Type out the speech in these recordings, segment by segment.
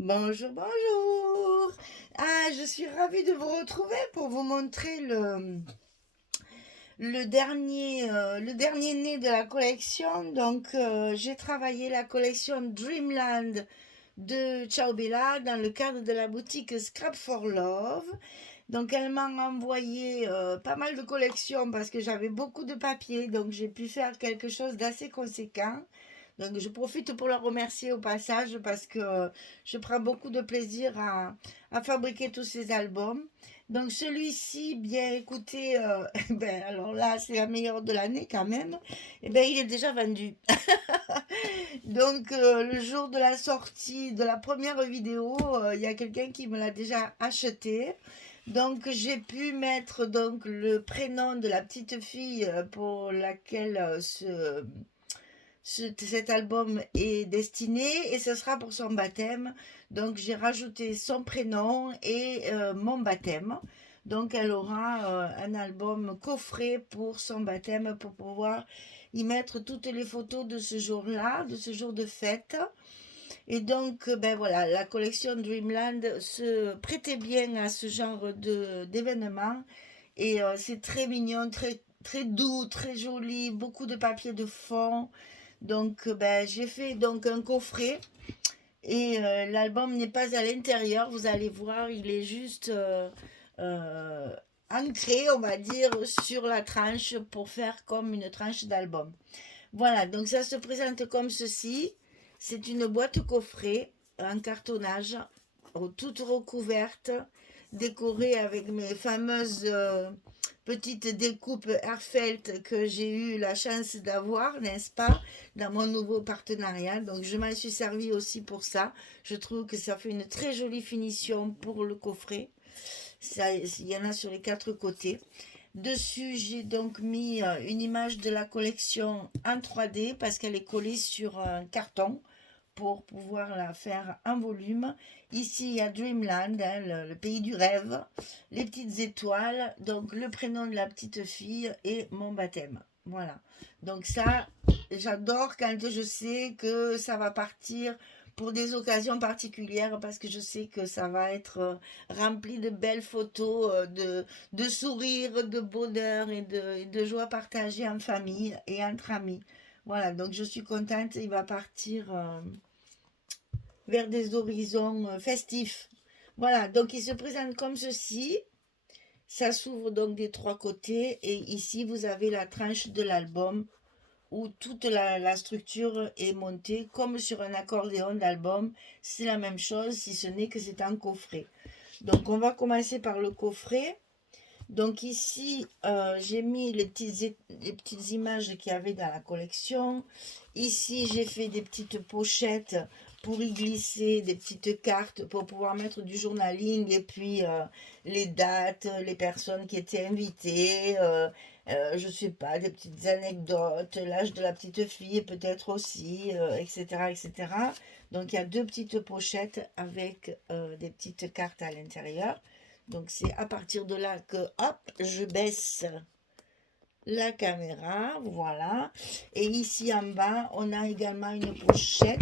Bonjour, bonjour. Ah, je suis ravie de vous retrouver pour vous montrer le dernier né de la collection. Donc, j'ai travaillé la collection Dreamland de Ciao Bella dans le cadre de la boutique Scrap for Love. Donc, elle m'a envoyé pas mal de collections parce que j'avais beaucoup de papier. Donc, j'ai pu faire quelque chose d'assez conséquent. Donc, je profite pour la remercier au passage parce que je prends beaucoup de plaisir à fabriquer tous ces albums. Donc, celui-ci, bien écoutez, ben, alors là, c'est la meilleure de l'année quand même. Et ben, il est déjà vendu. Donc, le jour de la sortie de la première vidéo, il y a quelqu'un qui me l'a déjà acheté. Donc, j'ai pu mettre donc le prénom de la petite fille pour laquelle cet album est destiné et ce sera pour son baptême. Donc j'ai rajouté son prénom et mon baptême. Donc elle aura un album coffret pour son baptême pour pouvoir y mettre toutes les photos de ce jour-là, de ce jour de fête. Et donc ben voilà, la collection Dreamland se prêtait bien à ce genre de d'événement et c'est très mignon, très doux, très joli, beaucoup de papier de fond. Donc, ben, j'ai fait donc un coffret et l'album n'est pas à l'intérieur. Vous allez voir, il est juste euh, ancré, on va dire, sur la tranche pour faire comme une tranche d'album. Voilà, donc ça se présente comme ceci. C'est une boîte coffret en cartonnage, toute recouverte, décorée avec mes fameuses petites découpes Airfelt que j'ai eu la chance d'avoir, n'est-ce pas, dans mon nouveau partenariat. Donc je m'en suis servi aussi pour ça. Je trouve que ça fait une très jolie finition pour le coffret. Ça, il y en a sur les quatre côtés. Dessus, j'ai donc mis une image de la collection en 3D parce qu'elle est collée sur un carton pour pouvoir la faire en volume. Ici, il y a Dreamland, hein, le pays du rêve, les petites étoiles, donc le prénom de la petite fille et mon baptême. Voilà. Donc ça, j'adore quand je sais que ça va partir pour des occasions particulières parce que je sais que ça va être rempli de belles photos, de sourires, de bonheur et de joie partagée en famille et entre amis. Voilà, donc je suis contente, il va partir vers des horizons festifs. Voilà, donc il se présente comme ceci. Ça s'ouvre donc des trois côtés et ici vous avez la tranche de l'album où toute la structure est montée comme sur un accordéon d'album. C'est la même chose si ce n'est que c'est un coffret. Donc on va commencer par le coffret. Donc ici, j'ai mis les petites images qu'il y avait dans la collection. Ici, j'ai fait des petites pochettes pour y glisser des petites cartes pour pouvoir mettre du journaling et puis les dates, les personnes qui étaient invitées, je sais pas, des petites anecdotes, l'âge de la petite fille peut-être aussi, etc., etc. Donc il y a deux petites pochettes avec des petites cartes à l'intérieur. Donc c'est à partir de là que hop, je baisse la caméra, voilà. Et ici en bas, on a également une pochette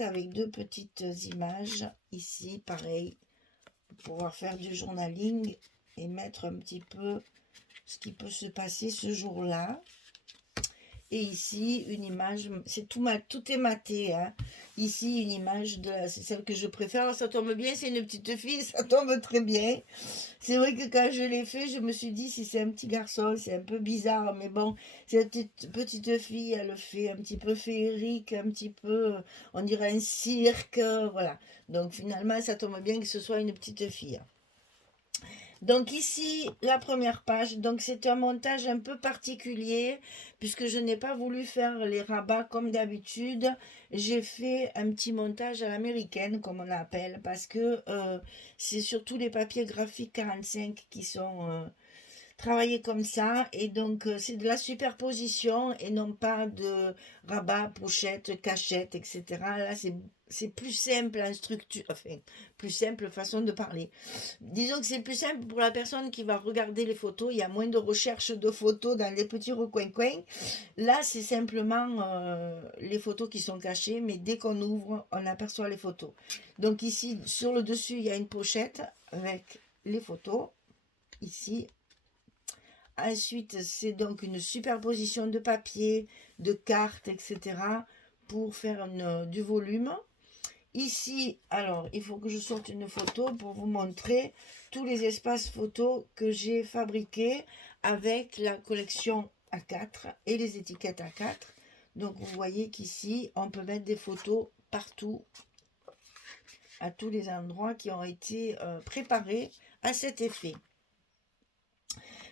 avec deux petites images. Ici, pareil, pour pouvoir faire du journaling et mettre un petit peu ce qui peut se passer ce jour-là. Et ici, une image, c'est tout est maté, hein. Ici, une image c'est celle que je préfère. Alors, ça tombe bien, c'est une petite fille, ça tombe très bien. C'est vrai que quand je l'ai fait, je me suis dit, si c'est un petit garçon, c'est un peu bizarre, mais bon, cette petite fille, elle le fait un petit peu féerique, un petit peu, on dirait un cirque, voilà. Donc, finalement, ça tombe bien que ce soit une petite fille. Donc ici, la première page, donc c'est un montage un peu particulier puisque je n'ai pas voulu faire les rabats comme d'habitude. J'ai fait un petit montage à l'américaine comme on appelle parce que c'est surtout les papiers graphiques 45 qui sont travaillés comme ça et donc c'est de la superposition et non pas de rabat, pochette, cachette, etc. Là c'est plus simple en structure, enfin plus simple façon de parler. Disons que c'est plus simple pour la personne qui va regarder les photos. Il y a moins de recherche de photos dans les petits recoins-coins. Là, c'est simplement les photos qui sont cachées, mais dès qu'on ouvre, on aperçoit les photos. Donc ici, sur le dessus, il y a une pochette avec les photos, ici. Ensuite, c'est donc une superposition de papier, de cartes, etc. pour faire du volume. Ici, alors, il faut que je sorte une photo pour vous montrer tous les espaces photos que j'ai fabriqués avec la collection A4 et les étiquettes A4. Donc, vous voyez qu'ici, on peut mettre des photos partout, à tous les endroits qui ont été préparés à cet effet.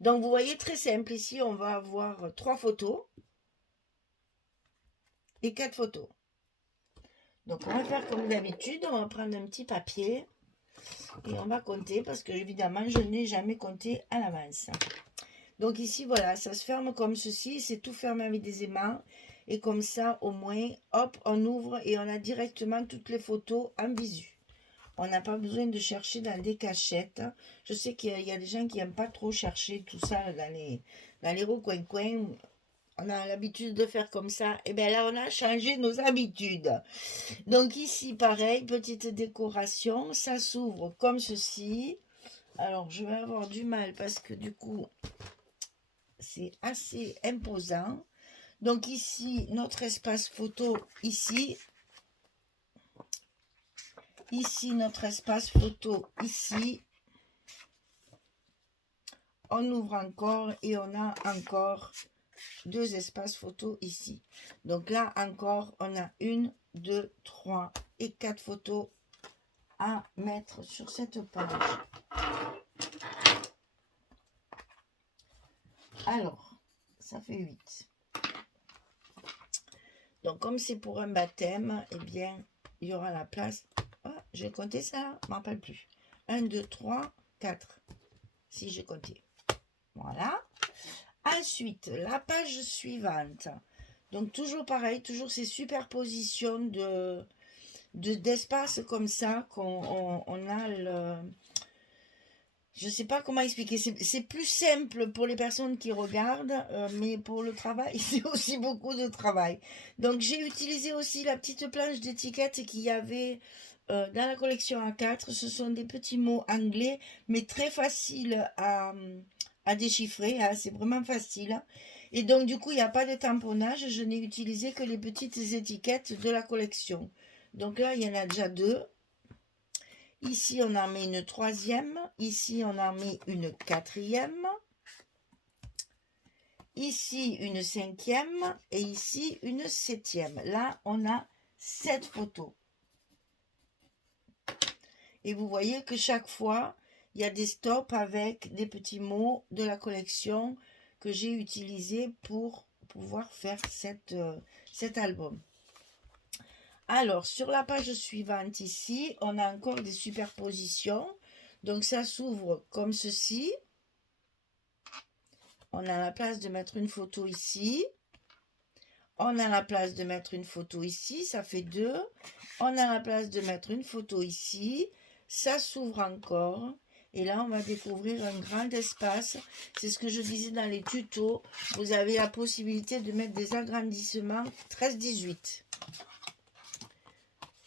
Donc, vous voyez, très simple, ici, on va avoir 3 photos et 4 photos. Donc, on va faire comme d'habitude, on va prendre un petit papier et on va compter parce que, évidemment, je n'ai jamais compté à l'avance. Donc, ici, voilà, ça se ferme comme ceci, c'est tout fermé avec des aimants. Et comme ça, au moins, hop, on ouvre et on a directement toutes les photos en visu. On n'a pas besoin de chercher dans des cachettes. Je sais qu'il y a des gens qui n'aiment pas trop chercher tout ça dans les recoins-coins. On a l'habitude de faire comme ça. Et bien là, on a changé nos habitudes. Donc ici, pareil, petite décoration. Ça s'ouvre comme ceci. Alors, je vais avoir du mal parce que du coup, c'est assez imposant. Donc ici, notre espace photo, ici. Ici, notre espace photo, ici. On ouvre encore et on a encore 2 espaces photos ici. Donc là encore, on a 1, 2, 3 et 4 photos à mettre sur cette page. Alors, ça fait 8. Donc comme c'est pour un baptême, eh bien, il y aura la place. Oh, j'ai compté ça, je ne me rappelle plus. 1, 2, 3, 4. Si j'ai compté. Voilà. Ensuite, la page suivante. Donc, toujours pareil, toujours ces superpositions d'espace comme ça qu'on a le... Je ne sais pas comment expliquer. C'est plus simple pour les personnes qui regardent, mais pour le travail, c'est aussi beaucoup de travail. Donc, j'ai utilisé aussi la petite planche d'étiquette qu'il y avait dans la collection A4. Ce sont des petits mots anglais, mais très faciles à déchiffrer. Hein, c'est vraiment facile. Et donc, du coup, il n'y a pas de tamponnage. Je n'ai utilisé que les petites étiquettes de la collection. Donc là, il y en a déjà 2. Ici, on en met une 3e. Ici, on en met une 4e. Ici, une 5e. Et ici, une 7e. Là, on a 7 photos. Et vous voyez que chaque fois, il y a des stops avec des petits mots de la collection que j'ai utilisés pour pouvoir faire cet album. Alors, sur la page suivante ici, on a encore des superpositions. Donc, ça s'ouvre comme ceci. On a la place de mettre une photo ici. On a la place de mettre une photo ici, ça fait 2. On a la place de mettre une photo ici. Ça s'ouvre encore. Et là, on va découvrir un grand espace. C'est ce que je disais dans les tutos. Vous avez la possibilité de mettre des agrandissements 13-18.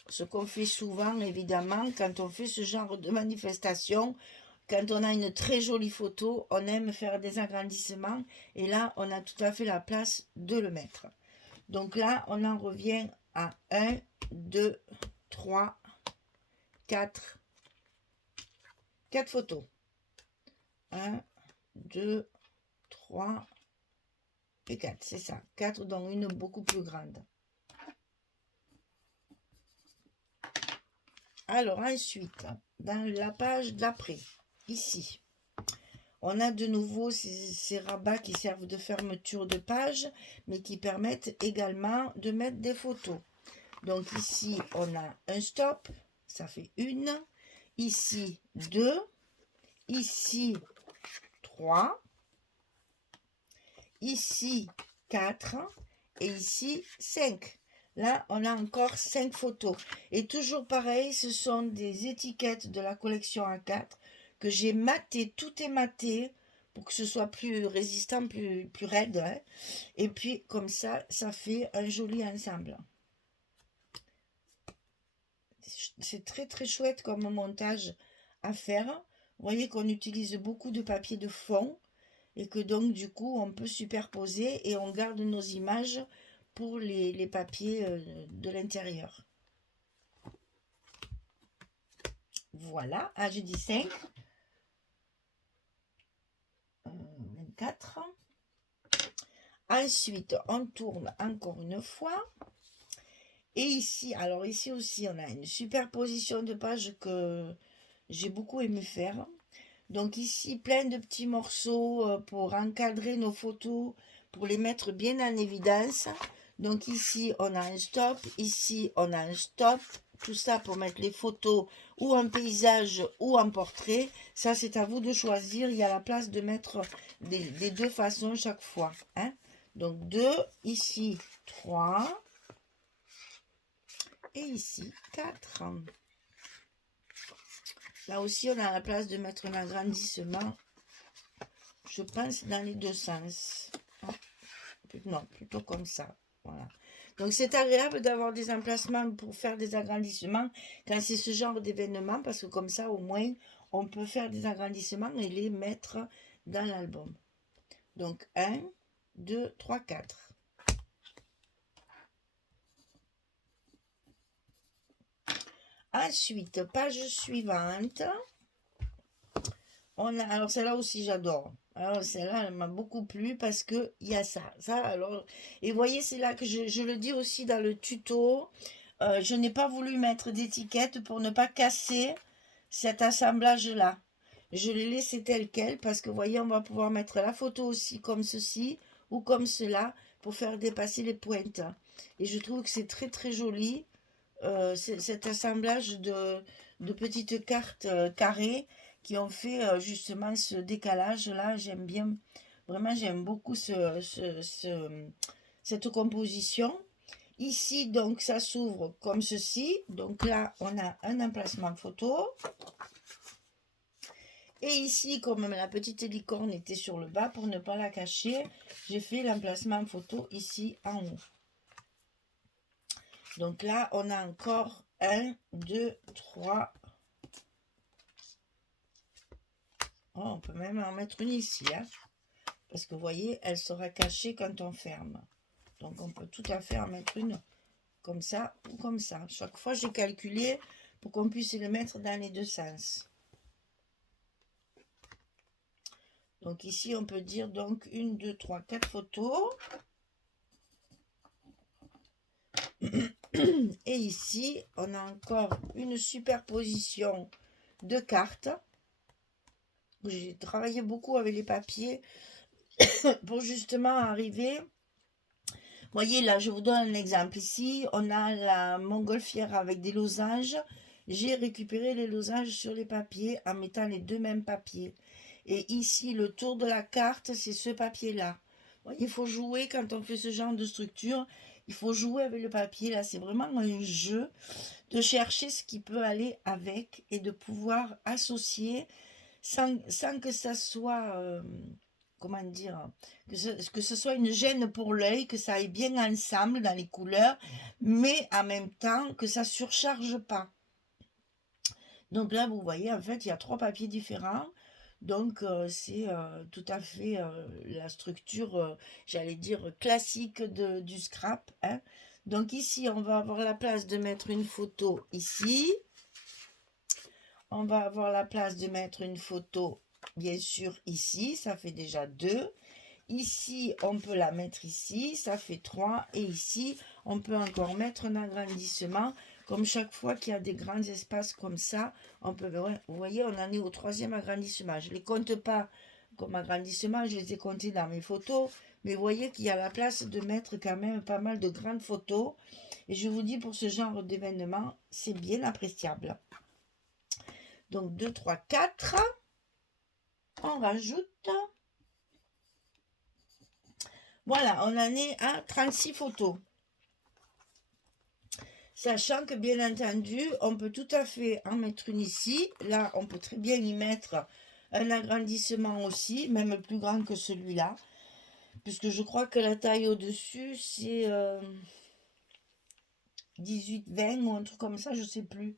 Ce qu'on fait souvent, évidemment, quand on fait ce genre de manifestation, quand on a une très jolie photo, on aime faire des agrandissements. Et là, on a tout à fait la place de le mettre. Donc là, on en revient à 1, 2, 3, 4. 4 photos. 1, 2, 3 et 4. C'est ça. 4 dont une beaucoup plus grande. Alors ensuite, dans la page d'après, ici, on a de nouveau ces rabats qui servent de fermeture de page, mais qui permettent également de mettre des photos. Donc ici, on a un stop, ça fait 1. Ici, 2. Ici, 3. Ici, 4. Et ici, 5. Là, on a encore 5 photos. Et toujours pareil, ce sont des étiquettes de la collection A4 que j'ai maté, tout est maté, pour que ce soit plus résistant, plus raide, hein. Et puis comme ça fait un joli ensemble. C'est très très chouette comme montage à faire. Vous voyez qu'on utilise beaucoup de papier de fond et que donc du coup on peut superposer et on garde nos images pour les papiers de l'intérieur. Voilà, je dis 5, 24. Ensuite, on tourne encore une fois. Et ici, alors ici aussi, on a une superposition de pages que j'ai beaucoup aimé faire. Donc ici, plein de petits morceaux pour encadrer nos photos, pour les mettre bien en évidence. Donc ici, on a un stop, ici, on a un stop. Tout ça pour mettre les photos ou en paysage ou en portrait. Ça, c'est à vous de choisir. Il y a la place de mettre des deux façons chaque fois, hein. Donc 2, ici 3 et ici 4. Là aussi, on a la place de mettre un agrandissement. Je pense dans les deux sens. Non, plutôt comme ça. Voilà. Donc c'est agréable d'avoir des emplacements pour faire des agrandissements quand c'est ce genre d'événement, parce que comme ça au moins on peut faire des agrandissements et les mettre dans l'album. Donc 1, 2, 3, 4. Ensuite, page suivante. On a, alors celle-là aussi j'adore. Alors celle-là elle m'a beaucoup plu parce que il y a ça. Alors, et vous voyez, c'est là que je le dis aussi dans le tuto. Je n'ai pas voulu mettre d'étiquette pour ne pas casser cet assemblage-là. Je l'ai laissé tel quel parce que vous voyez, on va pouvoir mettre la photo aussi comme ceci ou comme cela pour faire dépasser les pointes. Et je trouve que c'est très très joli. Cet assemblage de petites cartes carrées qui ont fait justement ce décalage là. J'aime bien, vraiment j'aime beaucoup cette composition. Ici donc ça s'ouvre comme ceci, donc là on a un emplacement photo. Et ici, comme la petite licorne était sur le bas, pour ne pas la cacher, j'ai fait l'emplacement photo ici en haut. Donc là, on a encore 1, 2, 3. Oh, on peut même en mettre une ici, hein, parce que vous voyez, elle sera cachée quand on ferme. Donc on peut tout à fait en mettre une comme ça ou comme ça. Chaque fois, j'ai calculé pour qu'on puisse les mettre dans les deux sens. Donc ici, on peut dire donc 1, 2, 3, 4 photos. Et ici, on a encore une superposition de cartes. J'ai travaillé beaucoup avec les papiers pour justement arriver. Vous voyez là, je vous donne un exemple. Ici, on a la montgolfière avec des losanges. J'ai récupéré les losanges sur les papiers en mettant les deux mêmes papiers. Et ici, le tour de la carte, c'est ce papier-là. Il faut jouer quand on fait ce genre de structure. Il faut jouer avec le papier. Là, c'est vraiment un jeu de chercher ce qui peut aller avec et de pouvoir associer sans que ça soit, comment dire, que ce soit une gêne pour l'œil, que ça aille bien ensemble dans les couleurs, mais en même temps que ça surcharge pas. Donc là, vous voyez, en fait, il y a 3 papiers différents. Donc, c'est tout à fait la structure, j'allais dire, classique du scrap, hein. Donc ici, on va avoir la place de mettre une photo ici. On va avoir la place de mettre une photo, bien sûr, ici. Ça fait déjà 2. Ici, on peut la mettre ici. Ça fait 3. Et ici, on peut encore mettre un agrandissement. Comme chaque fois qu'il y a des grands espaces comme ça, on peut, vous voyez, on en est au 3e agrandissement. Je ne les compte pas comme agrandissement, je les ai comptés dans mes photos. Mais vous voyez qu'il y a la place de mettre quand même pas mal de grandes photos. Et je vous dis, pour ce genre d'événement, c'est bien appréciable. Donc 2, 3, 4. On rajoute. Voilà, on en est à 36 photos. Sachant que bien entendu, on peut tout à fait en mettre une ici. Là, on peut très bien y mettre un agrandissement aussi, même plus grand que celui-là, puisque je crois que la taille au-dessus, c'est 18-20 ou un truc comme ça, je sais plus.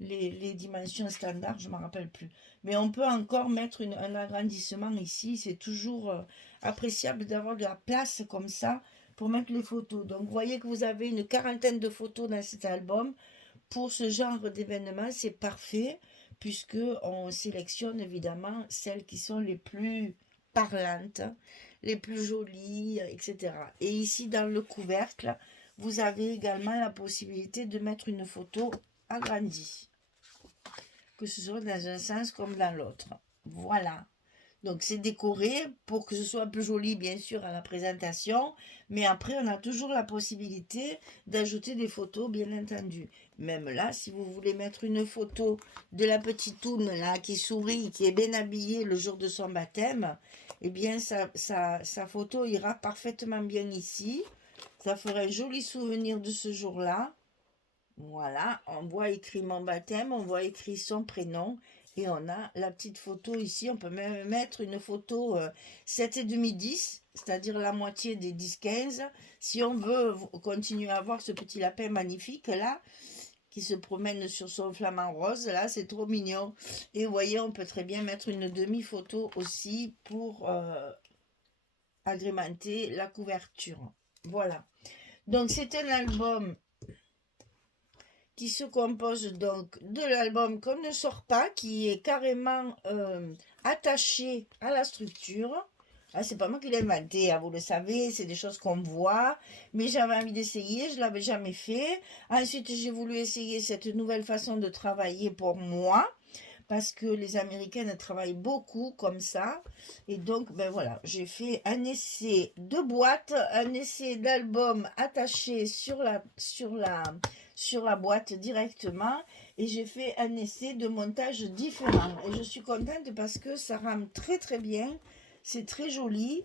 Les dimensions standards, je ne me rappelle plus. Mais on peut encore mettre un agrandissement ici. C'est toujours appréciable d'avoir de la place comme ça pour mettre les photos. Donc, vous voyez que vous avez une quarantaine de photos dans cet album. Pour ce genre d'événement, c'est parfait puisque on sélectionne évidemment celles qui sont les plus parlantes, les plus jolies, etc. Et ici, dans le couvercle, vous avez également la possibilité de mettre une photo agrandie, que ce soit dans un sens comme dans l'autre. Voilà. Donc c'est décoré pour que ce soit plus joli bien sûr à la présentation, mais après on a toujours la possibilité d'ajouter des photos bien entendu. Même là, si vous voulez mettre une photo de la petite toune là qui sourit, qui est bien habillée le jour de son baptême, eh bien sa photo ira parfaitement bien ici. Ça ferait un joli souvenir de ce jour-là. Voilà, on voit écrit mon baptême, on voit écrit son prénom et on a la petite photo ici. On peut même mettre une photo 7,5-10, c'est-à-dire la moitié des 10-15. Si on veut continuer à voir ce petit lapin magnifique là, qui se promène sur son flamant rose, là c'est trop mignon. Et vous voyez, on peut très bien mettre une demi-photo aussi pour agrémenter la couverture. Voilà. Donc c'est un album qui se compose donc de l'album qu'on ne sort pas, qui est carrément attaché à la structure. Ah, c'est pas moi qui l'ai inventé, hein, vous le savez, c'est des choses qu'on voit, mais j'avais envie d'essayer, je l'avais jamais fait. Ensuite, j'ai voulu essayer cette nouvelle façon de travailler pour moi, parce que les Américaines travaillent beaucoup comme ça. Et donc, ben voilà, j'ai fait un essai de boîte, un essai d'album attaché sur la boîte directement. Et j'ai fait un essai de montage différent. Et je suis contente parce que ça rame très très bien. C'est très joli.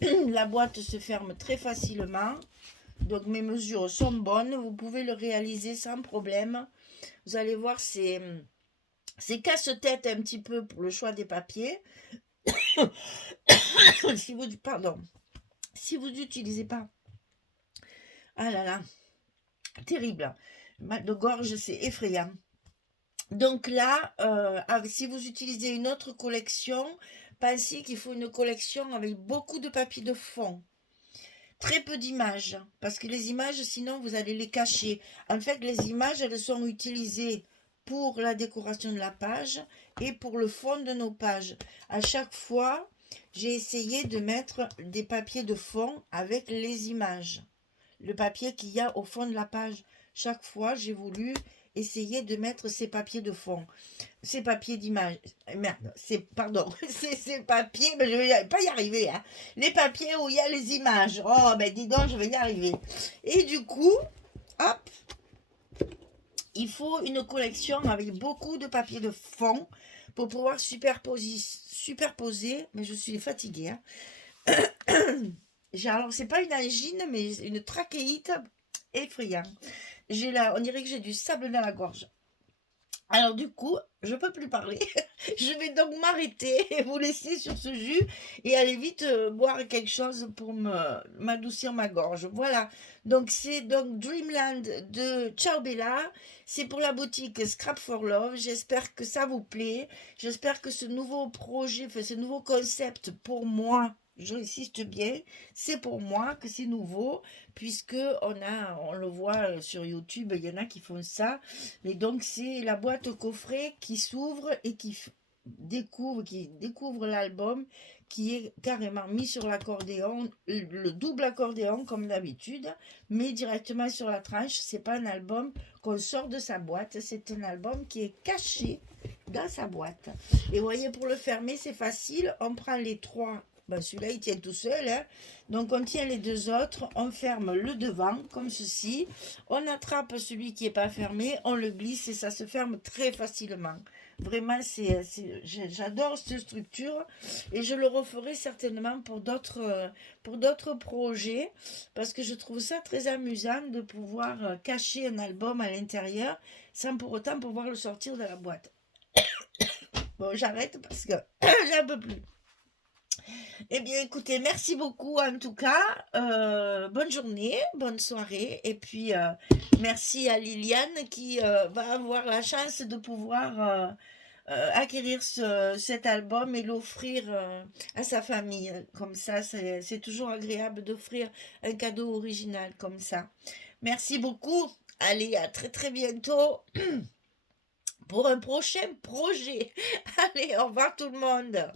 La boîte se ferme très facilement. Donc mes mesures sont bonnes. Vous pouvez le réaliser sans problème. Vous allez voir, c'est casse-tête un petit peu pour le choix des papiers. si vous, pardon, si vous n'utilisez pas, ah là là, terrible, mal de gorge, c'est effrayant. Donc là, si vous utilisez une autre collection, pensez qu'il faut une collection avec beaucoup de papier de fond. Très peu d'images, parce que les images, sinon, vous allez les cacher. En fait, les images, elles sont utilisées pour la décoration de la page et pour le fond de nos pages. À chaque fois, j'ai essayé de mettre des papiers de fond avec les images. Le papier qu'il y a au fond de la page. Chaque fois, j'ai voulu essayer de mettre ces papiers de fond. Ces papiers d'image. Merde, pardon, ces papiers, mais je vais pas y arriver. Hein. Les papiers où il y a les images. Oh, ben dis donc, je vais y arriver. Et du coup, hop, il faut une collection avec beaucoup de papiers de fond pour pouvoir superposer, mais je suis fatiguée. Hein. Alors, c'est pas une angine, mais une trachéite effrayante. On dirait que j'ai du sable dans la gorge. Alors du coup, je ne peux plus parler. Je vais donc m'arrêter et vous laisser sur ce jus et aller vite boire quelque chose pour m'adoucir ma gorge. Voilà. Donc c'est donc Dreamland de Ciao Bella. C'est pour la boutique Scrap for Love. J'espère que ça vous plaît. J'espère que ce nouveau projet, ce nouveau concept pour moi, j'insiste bien, c'est pour moi que c'est nouveau puisque on le voit sur YouTube, il y en a qui font ça. Et donc c'est la boîte au coffret qui s'ouvre et qui découvre l'album qui est carrément mis sur l'accordéon, le double accordéon comme d'habitude, mais directement sur la tranche. C'est pas un album qu'on sort de sa boîte, c'est un album qui est caché dans sa boîte. Et vous voyez, pour le fermer, c'est facile. On prend les trois. Ben, celui-là, il tient tout seul. Hein. Donc, on tient les deux autres. On ferme le devant, comme ceci. On attrape celui qui n'est pas fermé. On le glisse et ça se ferme très facilement. Vraiment, j'adore cette structure. Et je le referai certainement pour d'autres projets. Parce que je trouve ça très amusant de pouvoir cacher un album à l'intérieur sans pour autant pouvoir le sortir de la boîte. Bon, j'arrête parce que j'en peux plus. Eh bien, écoutez, merci beaucoup en tout cas. Bonne journée, bonne soirée. Et puis, merci à Liliane qui va avoir la chance de pouvoir acquérir cet album et l'offrir à sa famille. Comme ça, c'est toujours agréable d'offrir un cadeau original comme ça. Merci beaucoup. Allez, à très très bientôt pour un prochain projet. Allez, au revoir tout le monde.